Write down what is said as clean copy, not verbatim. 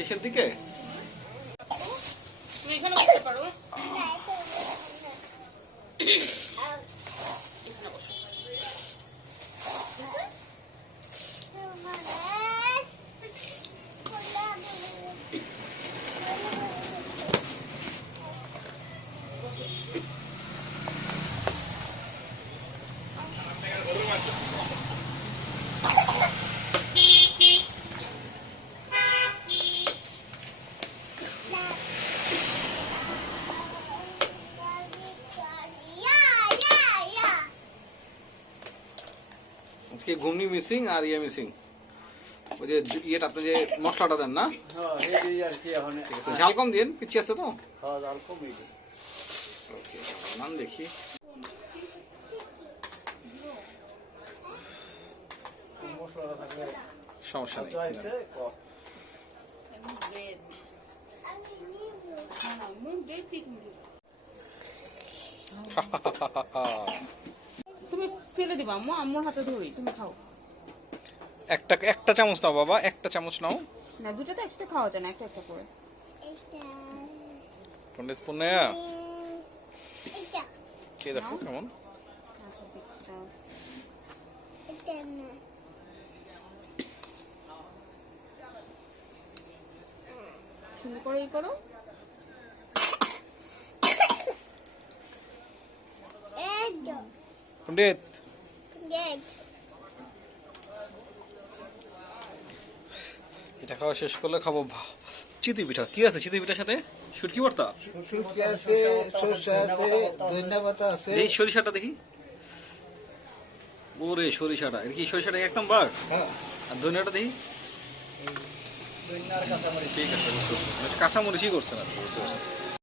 শেষের দিকে তুমি এখানে বসতে পারো। এখানে বসো। আজকে ঘুমনি মিসিং আর ইয়ে মিসিং, ওই যে ইয়েটা আপনি যে মশলাটা দেন না, ঠিক আছে, ঝাল কম দিন, পিচ্ছি আছে তো। ওকে, নাম দেখি। সমস্যা নেই। তুমি ফেলে দিবা আম্মু, আম্মুর হাতে ধরি, তুমি খাও। একটা চামচ নাও বাবা, একটা চামচ নাও। না, দুটো তো একসাথে খাওয়া যায় না, একটা একটা করে। পণ্ডিত পুণ্যা কে দেখো কেমন। আচ্ছা, দিচ্ছি, দাও। সুন্দর করে করো। পণ্ডিত এটা খাওয়া শেষ করলে খাবো চিতই পিঠা। কি আছে চিতই পিঠার সাথে? শুটকি ভর্তা, এই সরিষাটা দেখি। ওরে সরিষাটা, এটা কি সরিষাটা একদম বার? আর ধনিয়াটা দেখি। ঠিক আছে, কাঁচামরিচই করছেন আর কি।